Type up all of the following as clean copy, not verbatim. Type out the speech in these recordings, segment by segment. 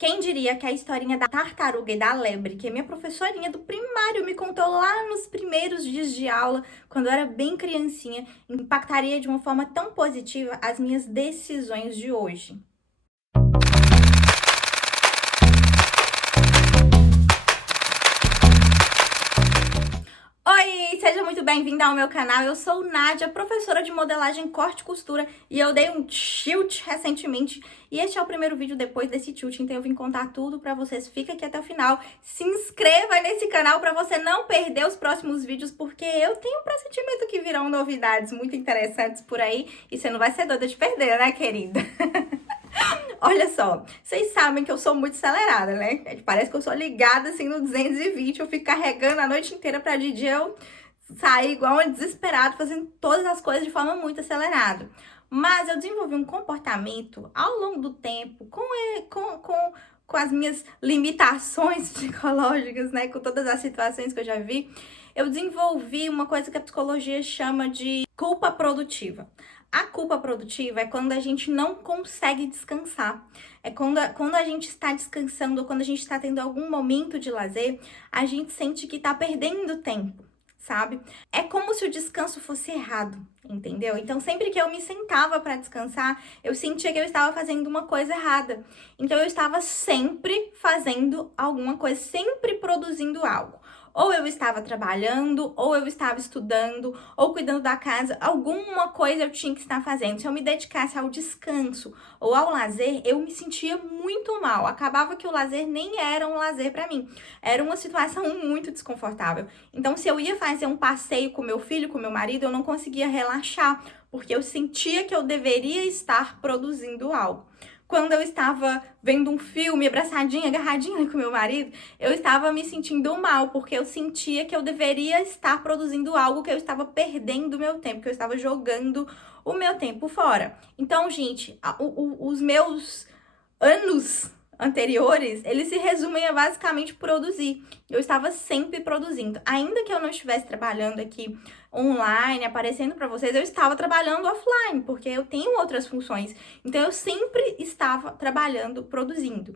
Quem diria que a historinha da tartaruga e da lebre, que a minha professorinha do primário me contou lá nos primeiros dias de aula, quando eu era bem criancinha, impactaria de uma forma tão positiva as minhas decisões de hoje. Oi, seja muito bem-vinda ao meu canal. Eu sou Nádia, professora de modelagem corte e costura, e eu dei um tilt recentemente, e este é o primeiro vídeo depois desse tilt, então eu vim contar tudo pra vocês. Fica aqui até o final, se inscreva nesse canal pra você não perder os próximos vídeos, porque eu tenho um pressentimento que virão novidades muito interessantes por aí, e você não vai ser doida de perder, né, querida? Olha só, vocês sabem que eu sou muito acelerada, né? Parece que eu sou ligada assim no 220, eu fico carregando a noite inteira pra de dia eu sair igual uma desesperada, fazendo todas as coisas de forma muito acelerada. Mas eu desenvolvi um comportamento ao longo do tempo, com as minhas limitações psicológicas, né? Com todas as situações que eu já vi, eu desenvolvi uma coisa que a psicologia chama de culpa produtiva. A culpa produtiva é quando a gente não consegue descansar. É quando a gente está descansando ou quando a gente está tendo algum momento de lazer, a gente sente que está perdendo tempo, sabe? É como se o descanso fosse errado, entendeu? Então, sempre que eu me sentava para descansar, eu sentia que eu estava fazendo uma coisa errada. Então, eu estava sempre fazendo alguma coisa, sempre produzindo algo. Ou eu estava trabalhando, ou eu estava estudando, ou cuidando da casa, alguma coisa eu tinha que estar fazendo. Se eu me dedicasse ao descanso ou ao lazer, eu me sentia muito mal. Acabava que o lazer nem era um lazer para mim. Era uma situação muito desconfortável. Então, se eu ia fazer um passeio com meu filho, com meu marido, eu não conseguia relaxar, porque eu sentia que eu deveria estar produzindo algo. Quando eu estava vendo um filme, abraçadinha, agarradinha com meu marido, eu estava me sentindo mal, porque eu sentia que eu deveria estar produzindo algo, que eu estava perdendo o meu tempo, que eu estava jogando o meu tempo fora. Então, gente, os meus anos anteriores, eles se resumem a basicamente produzir. Eu estava sempre produzindo. Ainda que eu não estivesse trabalhando aqui online, aparecendo para vocês, eu estava trabalhando offline, porque eu tenho outras funções. Então, eu sempre estava trabalhando, produzindo.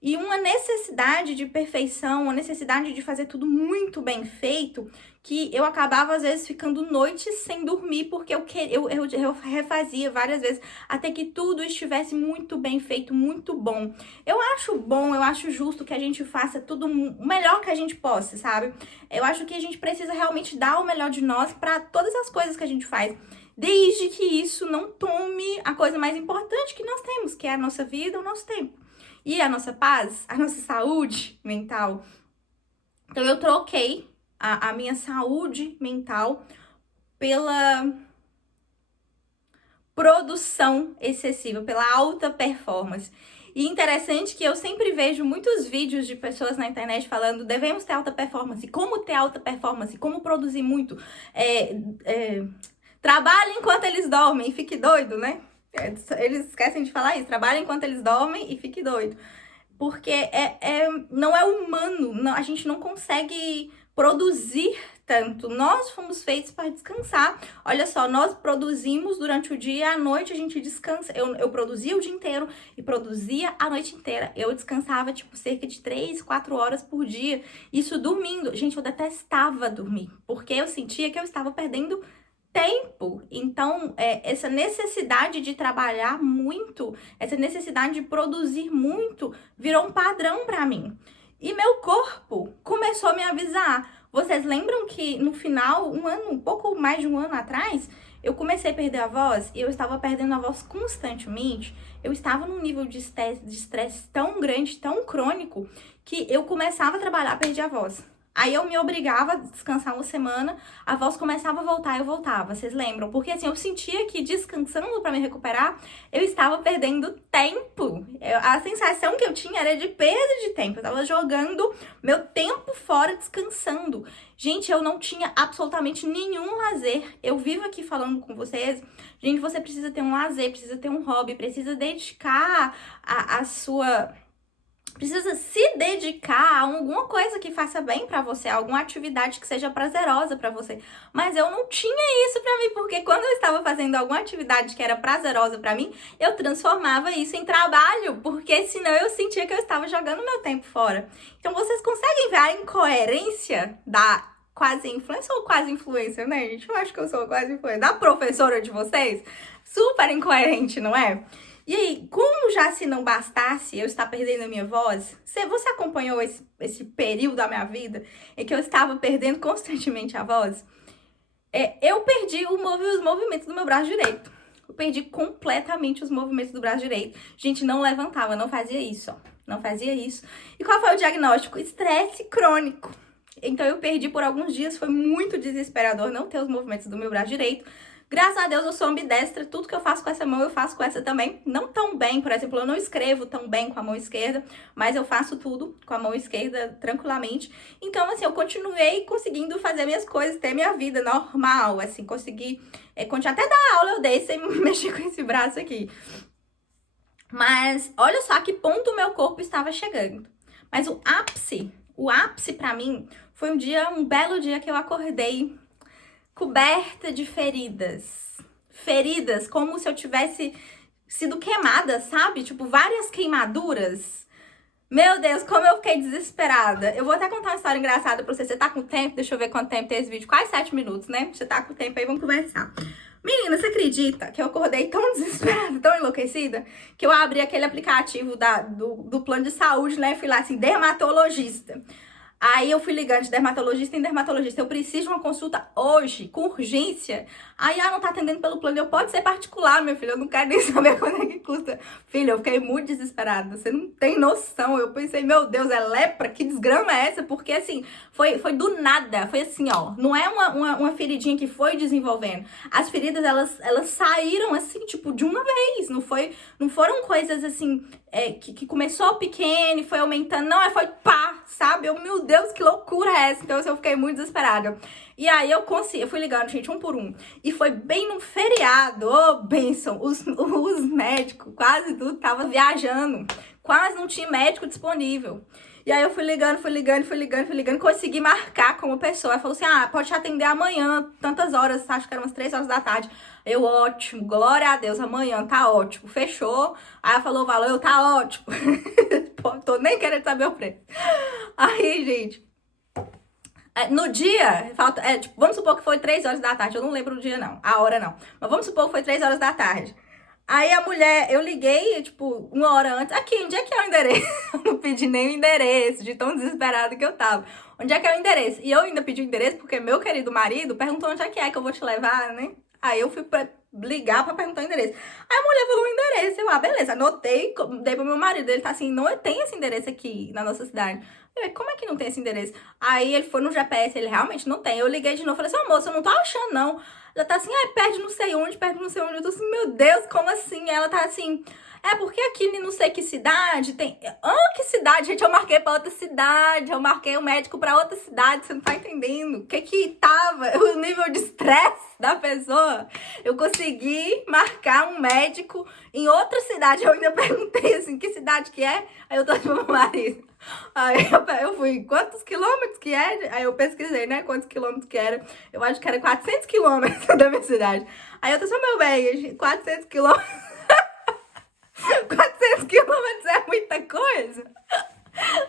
E uma necessidade de perfeição, uma necessidade de fazer tudo muito bem feito, que eu acabava, às vezes, ficando noites sem dormir, porque eu refazia várias vezes, até que tudo estivesse muito bem feito, muito bom. Eu acho bom, eu acho justo que a gente faça tudo o melhor que a gente possa, sabe? Eu acho que a gente precisa realmente dar o melhor de nós para todas as coisas que a gente faz, desde que isso não tome a coisa mais importante que nós temos, que é a nossa vida, o nosso tempo. E a nossa paz, a nossa saúde mental. Então, eu troquei a minha saúde mental pela produção excessiva, pela alta performance. E interessante que eu sempre vejo muitos vídeos de pessoas na internet falando: devemos ter alta performance, como ter alta performance, como produzir muito. Trabalhe enquanto eles dormem e fique doido, né? Eles esquecem de falar isso: trabalhe enquanto eles dormem e fique doido. Porque não é humano, não, a gente não consegue produzir tanto. Nós fomos feitos para descansar. Olha só, nós produzimos durante o dia, à noite a gente descansa. Eu produzia o dia inteiro e produzia a noite inteira. Eu descansava, tipo, cerca de 3, 4 horas por dia. Isso dormindo. Gente, eu detestava dormir, porque eu sentia que eu estava perdendo tempo. Então, essa necessidade de trabalhar muito, essa necessidade de produzir muito, virou um padrão para mim. E meu corpo começou a me avisar. Vocês lembram que no final, um pouco mais de um ano atrás, eu comecei a perder a voz e eu estava perdendo a voz constantemente. Eu estava num nível de estresse tão grande, tão crônico, que eu começava a trabalhar, perdia a voz. Aí eu me obrigava a descansar uma semana, a voz começava a voltar, eu voltava, vocês lembram? Porque assim, eu sentia que descansando para me recuperar, eu estava perdendo tempo. A sensação que eu tinha era de perda de tempo, eu estava jogando meu tempo fora descansando. Gente, eu não tinha absolutamente nenhum lazer. Eu vivo aqui falando com vocês, gente, você precisa ter um lazer, precisa ter um hobby, precisa dedicar a sua precisa se dedicar a alguma coisa que faça bem pra você, alguma atividade que seja prazerosa pra você. Mas eu não tinha isso pra mim, porque quando eu estava fazendo alguma atividade que era prazerosa pra mim, eu transformava isso em trabalho, porque senão eu sentia que eu estava jogando meu tempo fora. Então vocês conseguem ver a incoerência da quase influência ou quase influência, né, gente? Eu acho que eu sou quase influência. Da professora de vocês? Super incoerente, não é? E aí, como já se não bastasse eu estar perdendo a minha voz, você acompanhou esse período da minha vida em que eu estava perdendo constantemente a voz? Eu perdi os movimentos do meu braço direito. Eu perdi completamente os movimentos do braço direito. Gente, não levantava, não fazia isso, ó. Não fazia isso. E qual foi o diagnóstico? Estresse crônico. Então eu perdi por alguns dias, foi muito desesperador não ter os movimentos do meu braço direito. Graças a Deus eu sou ambidestra, tudo que eu faço com essa mão eu faço com essa também. Não tão bem, por exemplo, eu não escrevo tão bem com a mão esquerda, mas eu faço tudo com a mão esquerda tranquilamente. Então, assim, eu continuei conseguindo fazer minhas coisas, ter minha vida normal, assim, conseguir continuar. Até dar aula eu dei sem mexer com esse braço aqui. Mas olha só a que ponto o meu corpo estava chegando. Mas o ápice pra mim foi um belo dia que eu acordei coberta de feridas. Feridas, como se eu tivesse sido queimada, sabe? Tipo, várias queimaduras. Meu Deus, como eu fiquei desesperada. Eu vou até contar uma história engraçada pra você. Você tá com tempo? Deixa eu ver quanto tempo tem esse vídeo. Quase 7 minutos, né? Você tá com tempo aí, vamos conversar. Menina, você acredita que eu acordei tão desesperada, tão enlouquecida, que eu abri aquele aplicativo do plano de saúde, né? Fui lá assim, dermatologista. Aí eu fui ligando de dermatologista em dermatologista. Eu preciso de uma consulta hoje, com urgência. Aí, não tá atendendo pelo plano. Pode ser particular, meu filho. Eu não quero nem saber quanto é que custa. Filha, eu fiquei muito desesperada. Você não tem noção. Eu pensei, meu Deus, é lepra? Que desgrama é essa? Porque, assim, foi do nada. Foi assim, ó. Não é uma feridinha que foi desenvolvendo. As feridas, elas saíram, assim, tipo, de uma vez. Não foram coisas, assim, que começou pequeno e foi aumentando. Não, foi pá, sabe? Meu Deus, que loucura é essa? Então, eu fiquei muito desesperada. E aí, eu fui ligando, gente, um por um. E foi bem no feriado, ô, bênção. Os médicos, quase tudo, tava viajando. Quase não tinha médico disponível. E aí, eu fui ligando, consegui marcar com uma pessoa. Ela falou assim, pode te atender amanhã, tantas horas, acho que eram umas 3 horas da tarde. Eu, ótimo, glória a Deus, amanhã, tá ótimo. Fechou. Aí ela falou, valeu, tá ótimo. Pô, tô nem querendo saber o preço. Aí, gente, no dia, vamos supor que foi 3 horas da tarde, eu não lembro o dia não, a hora não, mas vamos supor que foi 3 horas da tarde. Aí a mulher, eu liguei, tipo, 1 hora antes, aqui, onde é que é o endereço? Eu não pedi nem o endereço, de tão desesperada que eu tava. Onde é que é o endereço? E eu ainda pedi o endereço porque meu querido marido perguntou onde é que eu vou te levar, né? Aí eu fui ligar pra perguntar o endereço. Aí a mulher falou o endereço, eu, beleza, anotei, dei pro meu marido, ele tá assim, não tem esse endereço aqui na nossa cidade. Eu, como é que não tem esse endereço? Aí ele foi no GPS, ele realmente não tem. Eu liguei de novo, falei assim, moça, eu não tô achando não. Ela tá assim, perde não sei onde, perde não sei onde. Eu tô assim, meu Deus, como assim? Ela tá assim, porque aqui em não sei que cidade tem... que cidade? Gente, eu marquei pra outra cidade, eu marquei o médico pra outra cidade, você não tá entendendo. O que tava? O nível de estresse da pessoa. Eu consegui marcar um médico em outra cidade. Eu ainda perguntei assim, que cidade que é? Aí eu tô pro meu marido. Aí eu fui, quantos quilômetros que é? Aí eu pesquisei, né, quantos quilômetros que era. Eu acho que era 400 quilômetros da minha cidade. Aí eu tô só, meu bem, 400 quilômetros. 400 quilômetros é muita coisa.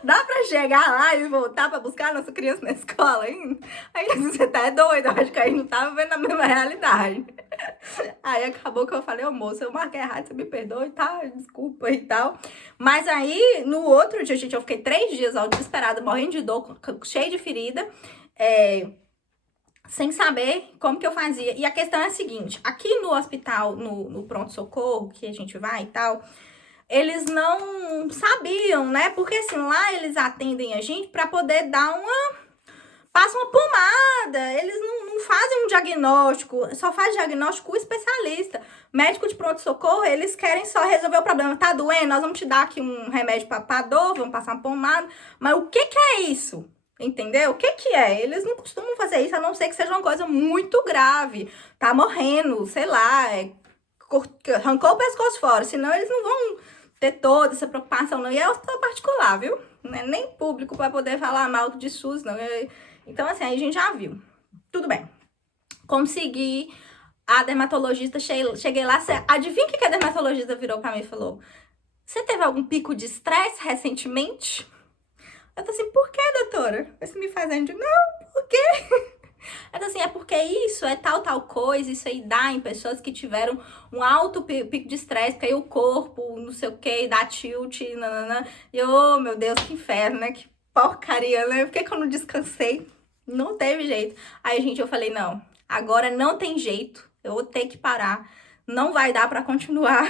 Dá pra chegar lá e voltar pra buscar a nossa criança na escola ainda? Aí você tá doido, eu acho que aí não tava vendo a mesma realidade. Aí acabou que eu falei, moço, eu marquei errado, você me perdoe, tá? Desculpa e tal. Mas aí, no outro dia, gente, eu fiquei 3 dias, desesperada, morrendo de dor, cheia de ferida, sem saber como que eu fazia. E a questão é a seguinte, aqui no hospital, no pronto-socorro, que a gente vai e tal, eles não sabiam, né? Porque assim, lá eles atendem a gente pra poder dar passa uma pomada, eles não fazem um diagnóstico, só faz diagnóstico o especialista. Médico de pronto-socorro, eles querem só resolver o problema. Tá doendo? Nós vamos te dar aqui um remédio pra dor, vamos passar uma pomada. Mas o que é isso? Entendeu? O que é? Eles não costumam fazer isso, a não ser que seja uma coisa muito grave. Tá morrendo, sei lá, arrancou o pescoço fora, senão eles não vão ter toda essa preocupação, não. E é hospital particular, viu? Não é nem público para poder falar mal de SUS, não. Então, assim, aí a gente já viu. Tudo bem. Consegui. A dermatologista, cheguei lá, adivinha o que a dermatologista virou pra mim e falou? Você teve algum pico de estresse recentemente? Eu tô assim, por que, doutora? Você me fazendo, não, por quê? Ela assim, é porque isso é tal coisa, isso aí dá em pessoas que tiveram um alto pico de estresse, porque aí o corpo, não sei o que, dá tilt, nanana. E oh, meu Deus, que inferno, né? Que porcaria, né? Por que eu não descansei? Não teve jeito. Aí, gente, eu falei, não, agora não tem jeito, eu vou ter que parar, não vai dar pra continuar.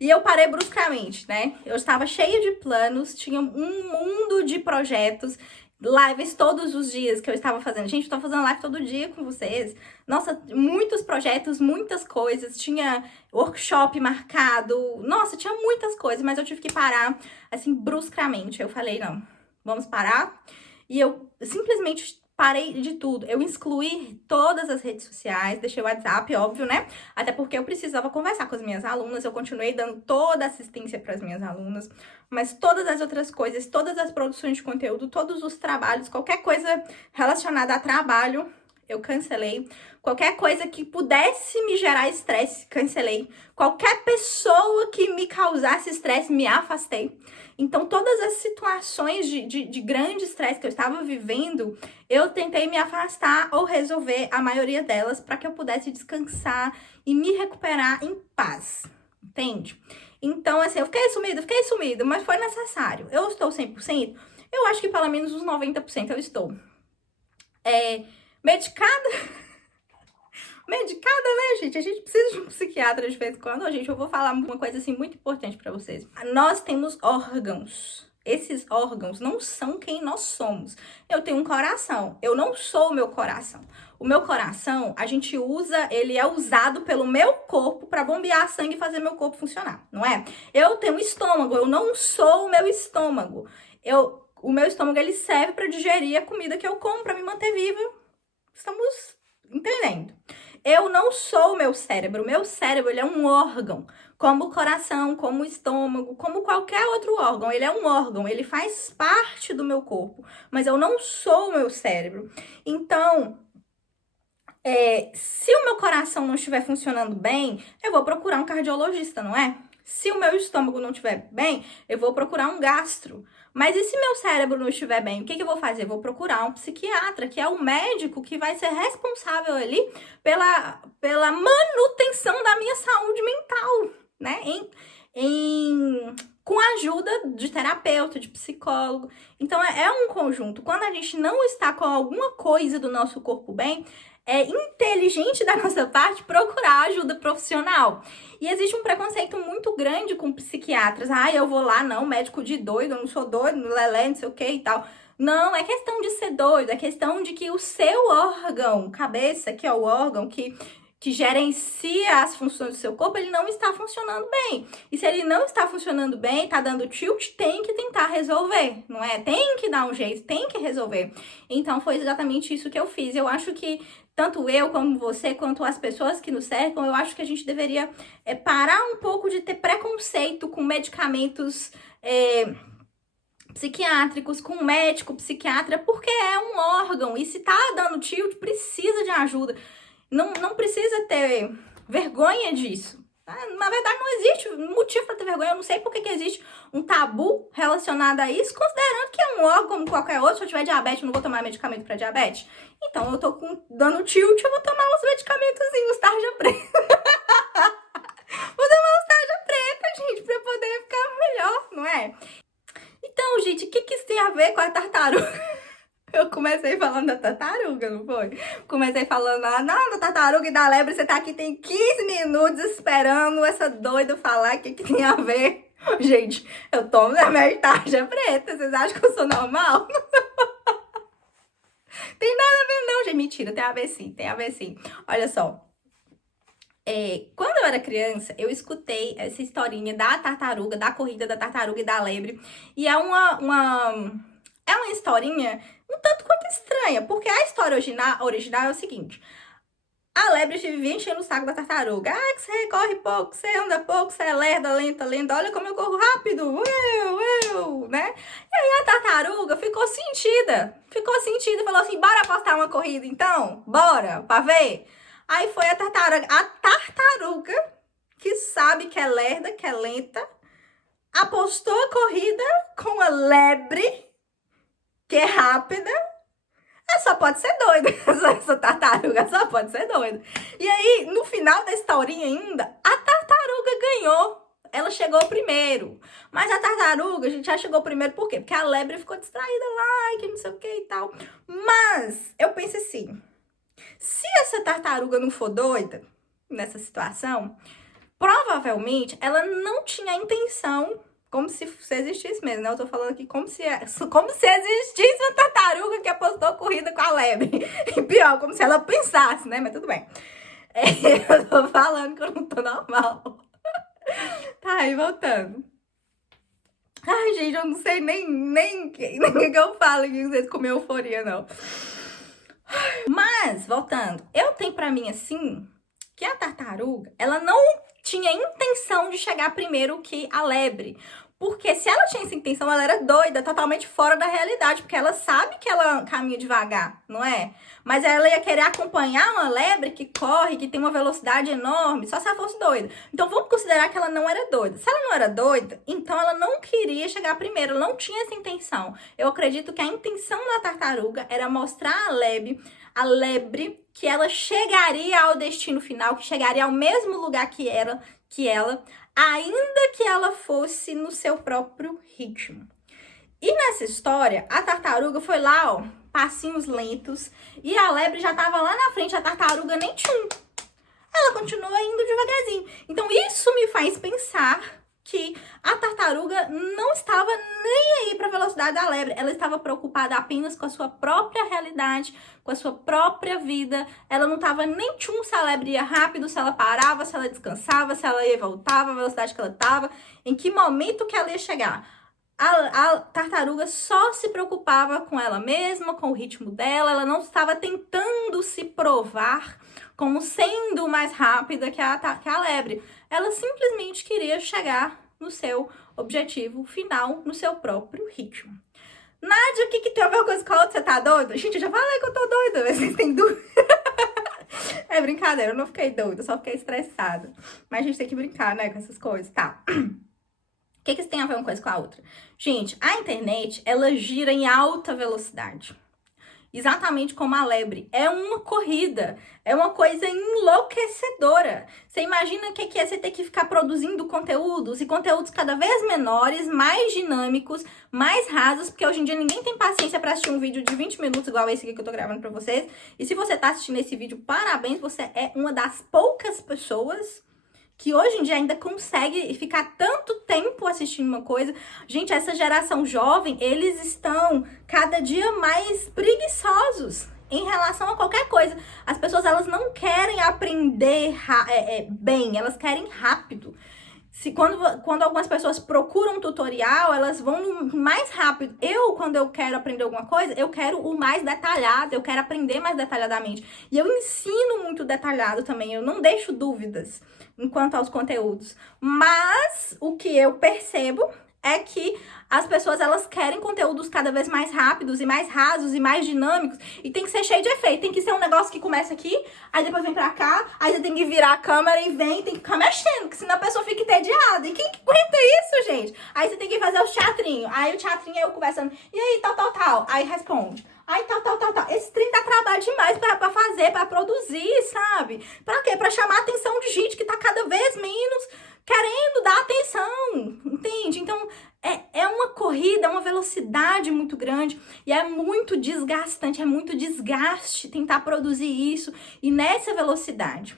E eu parei bruscamente, né? Eu estava cheia de planos, tinha um mundo de projetos, lives todos os dias que eu estava fazendo. Gente, eu tô fazendo live todo dia com vocês. Nossa, muitos projetos, muitas coisas. Tinha workshop marcado. Nossa, tinha muitas coisas, mas eu tive que parar, assim, bruscamente. Eu falei, não, vamos parar. E eu simplesmente parei de tudo. Eu excluí todas as redes sociais, deixei o WhatsApp, óbvio, né? Até porque eu precisava conversar com as minhas alunas, eu continuei dando toda a assistência para as minhas alunas, mas todas as outras coisas, todas as produções de conteúdo, todos os trabalhos, qualquer coisa relacionada a trabalho, eu cancelei. Qualquer coisa que pudesse me gerar estresse, cancelei. Qualquer pessoa que me causasse estresse, me afastei. Então, todas as situações de grande estresse que eu estava vivendo, eu tentei me afastar ou resolver a maioria delas para que eu pudesse descansar e me recuperar em paz, entende? Então, assim, eu fiquei sumida, mas foi necessário. Eu estou 100%? Eu acho que pelo menos uns 90% eu estou. Medicada? Medicada, né, gente? A gente precisa de um psiquiatra de vez em quando. Gente, eu vou falar uma coisa, assim, muito importante pra vocês. Nós temos órgãos. Esses órgãos não são quem nós somos. Eu tenho um coração. Eu não sou o meu coração. O meu coração, a gente usa, ele é usado pelo meu corpo pra bombear sangue e fazer meu corpo funcionar, não é? Eu tenho um estômago. Eu não sou o meu estômago. O meu estômago, ele serve pra digerir a comida que eu como, pra me manter viva. Estamos entendendo? Eu não sou o meu cérebro. O meu cérebro, ele é um órgão. Como o coração, como o estômago, como qualquer outro órgão. Ele é um órgão, ele faz parte do meu corpo. Mas eu não sou o meu cérebro. Então, se o meu coração não estiver funcionando bem, eu vou procurar um cardiologista, não é? Se o meu estômago não estiver bem, eu vou procurar um gastro. Mas e se meu cérebro não estiver bem? O que eu vou fazer? Eu vou procurar um psiquiatra, que é o médico que vai ser responsável ali pela manutenção da minha saúde mental, né? Com a ajuda de terapeuta, de psicólogo. Então, é um conjunto. Quando a gente não está com alguma coisa do nosso corpo bem, é inteligente da nossa parte procurar ajuda profissional. E existe um preconceito muito grande com psiquiatras. Ah, eu vou lá, não, médico de doido, eu não sou doido, lelé, não sei o que e tal. Não, é questão de ser doido, é questão de que o seu órgão, cabeça, que é o órgão que gerencia as funções do seu corpo, ele não está funcionando bem. E se ele não está funcionando bem, tá dando tilt, tem que tentar resolver, não é? Tem que dar um jeito, tem que resolver. Então, foi exatamente isso que eu fiz. Eu acho que tanto eu, como você, quanto as pessoas que nos cercam, eu acho que a gente deveria parar um pouco de ter preconceito com medicamentos psiquiátricos, com médico, psiquiatra, porque é um órgão. E se tá dando tilt, precisa de ajuda. Não precisa ter vergonha disso. Na verdade, não existe motivo para ter vergonha. Eu não sei por que existe um tabu relacionado a isso, considerando que é um órgão como qualquer outro. Se eu tiver diabetes, eu não vou tomar medicamento para diabetes. Então, eu tô dando tilt, eu vou tomar uns medicamentozinhos, tarja preta. Vou tomar uns tarja preta, gente, pra poder ficar melhor, não é? Então, gente, o que isso tem a ver com a tartaruga? Eu comecei falando da tartaruga, não foi? Comecei falando da tartaruga e da lebre. Você tá aqui tem 15 minutos esperando essa doida falar o que tem a ver. Gente, eu tomo remédio tarja preta. Vocês acham que eu sou normal? Tem nada a ver não, gente. Mentira, tem a ver sim, tem a ver sim. Olha só. Quando eu era criança, eu escutei essa historinha da tartaruga, da corrida da tartaruga e da lebre. E é uma historinha um tanto quanto estranha, porque a história original é o seguinte: A lebre vivia enchendo o saco da tartaruga. Ah, que você corre pouco, você anda pouco, você é lerda, lenta, lenta. Olha como eu corro rápido. Né? E aí a tartaruga ficou sentida. Ficou sentida e falou assim, bora apostar uma corrida então? Bora, pra ver? Aí foi a tartaruga, que sabe que é lerda, que é lenta, apostou a corrida com a lebre, que é rápida. Só pode ser doida. Essa tartaruga só pode ser doida. E aí, no final da historinha ainda, a tartaruga ganhou. Ela chegou primeiro. Mas a tartaruga, a gente já chegou primeiro por quê? Porque a lebre ficou distraída lá, que não sei o que e tal. Mas eu pensei assim, se essa tartaruga não for doida nessa situação, provavelmente ela não tinha intenção, como se existisse mesmo, né? Eu tô falando aqui como se existisse uma tartaruga que apostou corrida com a lebre. E pior, como se ela pensasse, né? Mas tudo bem. Eu tô falando que eu não tô normal. Tá, aí voltando. Ai, gente, eu não sei nem o que eu falo aqui com minha euforia, não. Mas, voltando, eu tenho pra mim, assim, que a tartaruga, ela não tinha intenção de chegar primeiro que a lebre. Porque se ela tinha essa intenção, ela era doida, totalmente fora da realidade, porque ela sabe que ela caminha devagar, não é? Mas ela ia querer acompanhar uma lebre que corre, que tem uma velocidade enorme, só se ela fosse doida. Então vamos considerar que ela não era doida. Se ela não era doida, então ela não queria chegar primeiro, ela não tinha essa intenção. Eu acredito que a intenção da tartaruga era mostrar a lebre, que ela chegaria ao destino final, que chegaria ao mesmo lugar que ela, ainda que ela fosse no seu próprio ritmo. E nessa história, a tartaruga foi lá, ó, passinhos lentos, e a lebre já tava lá na frente, a tartaruga nem tchum. Ela continua indo devagarzinho. Então isso me faz pensar que a tartaruga não estava nem aí para a velocidade da lebre. Ela estava preocupada apenas com a sua própria realidade, com a sua própria vida. Ela não estava nem tchum se a lebre ia rápido, se ela parava, se ela descansava, se ela ia e voltava, a velocidade que ela estava, em que momento que ela ia chegar. A tartaruga só se preocupava com ela mesma, com o ritmo dela. Ela não estava tentando se provar como sendo mais rápida que a lebre. Ela simplesmente queria chegar no seu objetivo final, no seu próprio ritmo. Nádia, o que tem a ver uma coisa com a outra? Você tá doida? Gente, eu já falei que eu tô doida, mas vocês têm dúvida? É brincadeira, eu não fiquei doida, eu só fiquei estressada. Mas a gente tem que brincar, né, com essas coisas, tá? O que isso tem a ver uma coisa com a outra? Gente, a internet, ela gira em alta velocidade. Exatamente como a lebre. É uma corrida. É uma coisa enlouquecedora. Você imagina o que é você ter que ficar produzindo conteúdos e conteúdos cada vez menores, mais dinâmicos, mais rasos, porque hoje em dia ninguém tem paciência para assistir um vídeo de 20 minutos igual esse aqui que eu tô gravando pra vocês. E se você tá assistindo esse vídeo, parabéns, você é uma das poucas pessoas que hoje em dia ainda consegue ficar tanto tempo assistindo uma coisa. Gente, essa geração jovem, eles estão cada dia mais preguiçosos em relação a qualquer coisa. As pessoas, elas não querem aprender bem, elas querem rápido. Quando algumas pessoas procuram um tutorial, elas vão no mais rápido. Quando eu quero aprender alguma coisa, eu quero o mais detalhado, eu quero aprender mais detalhadamente. E eu ensino muito detalhado também, eu não deixo dúvidas enquanto aos conteúdos. Mas o que eu percebo é que as pessoas, elas querem conteúdos cada vez mais rápidos e mais rasos e mais dinâmicos, e tem que ser cheio de efeito, tem que ser um negócio que começa aqui, aí depois vem pra cá, aí você tem que virar a câmera e tem que ficar mexendo, porque senão a pessoa fica entediada. E quem que aguenta isso, gente? Aí você tem que fazer o teatrinho, aí o teatrinho é eu conversando, e aí, tal, aí responde. Aí, tal. Esse trem dá trabalho demais pra fazer, pra produzir, sabe? Pra quê? Pra chamar a atenção de gente que tá cada vez menos querendo dar atenção, entende? Então, é uma corrida, é uma velocidade muito grande e é muito desgastante, é muito desgaste tentar produzir isso e nessa velocidade.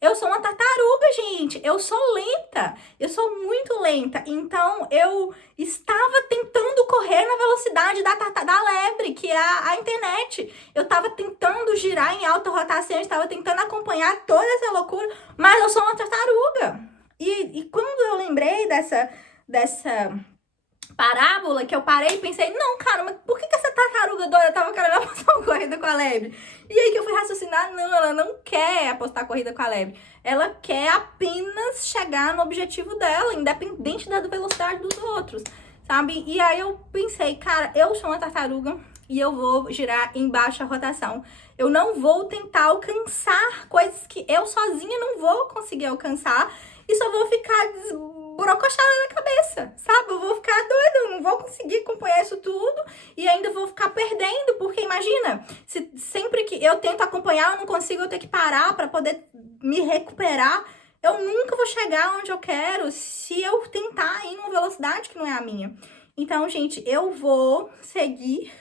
Eu sou uma tartaruga, gente, eu sou lenta, eu sou muito lenta, então eu estava tentando correr na velocidade da lebre, que é a internet. Eu estava tentando girar em alta rotação, eu estava tentando acompanhar toda essa loucura, mas eu sou uma tartaruga. E quando eu lembrei dessa parábola que eu parei e pensei, não, cara, mas por que essa tartaruga doida tava querendo apostar uma corrida com a lebre? E aí que eu fui raciocinar, não, ela não quer apostar corrida com a lebre. Ela quer apenas chegar no objetivo dela, independente da velocidade dos outros, sabe? E aí eu pensei, cara, eu sou uma tartaruga e eu vou girar em baixa rotação. Eu não vou tentar alcançar coisas que eu sozinha não vou conseguir alcançar e só vou ficar desborocochada na cabeça, sabe? Eu vou ficar doida, eu não vou conseguir acompanhar isso tudo e ainda vou ficar perdendo, porque imagina, se sempre que eu tento acompanhar, eu não consigo, eu tenho que parar para poder me recuperar. Eu nunca vou chegar onde eu quero se eu tentar ir numa velocidade que não é a minha. Então, gente, eu vou seguir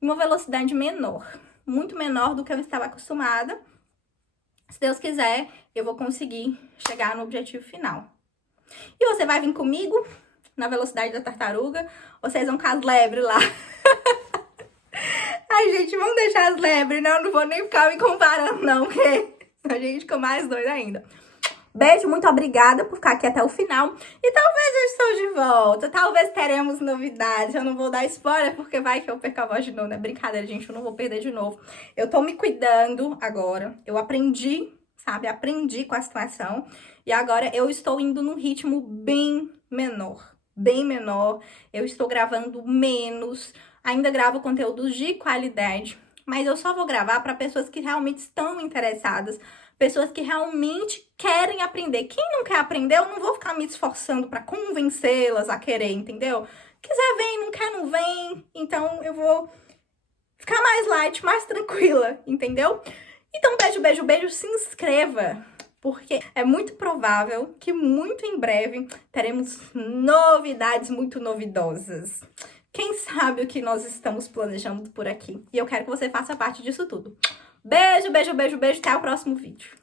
em uma velocidade menor, muito menor do que eu estava acostumada. Se Deus quiser, eu vou conseguir chegar no objetivo final. E você vai vir comigo na velocidade da tartaruga? Ou vocês vão com as lebres lá? Ai, gente, vamos deixar as lebres, né? Eu não vou nem ficar me comparando, não, porque a gente fica mais doida ainda. Beijo, muito obrigada por ficar aqui até o final. E talvez eu estou de volta, talvez teremos novidades. Eu não vou dar spoiler, porque vai que eu perco a voz de novo, né? Brincadeira, gente, eu não vou perder de novo. Eu tô me cuidando agora. Eu aprendi, sabe? Aprendi com a situação. E agora eu estou indo num ritmo bem menor. Bem menor. Eu estou gravando menos. Ainda gravo conteúdos de qualidade. Mas eu só vou gravar para pessoas que realmente estão interessadas. Pessoas que realmente querem aprender. Quem não quer aprender, eu não vou ficar me esforçando para convencê-las a querer, entendeu? Quiser vem, não quer, não vem. Então eu vou ficar mais light, mais tranquila, entendeu? Então beijo, beijo, beijo. Se inscreva, porque é muito provável que muito em breve teremos novidades muito novidosas. Quem sabe o que nós estamos planejando por aqui. E eu quero que você faça parte disso tudo. Beijo, beijo, beijo, beijo. Até o próximo vídeo.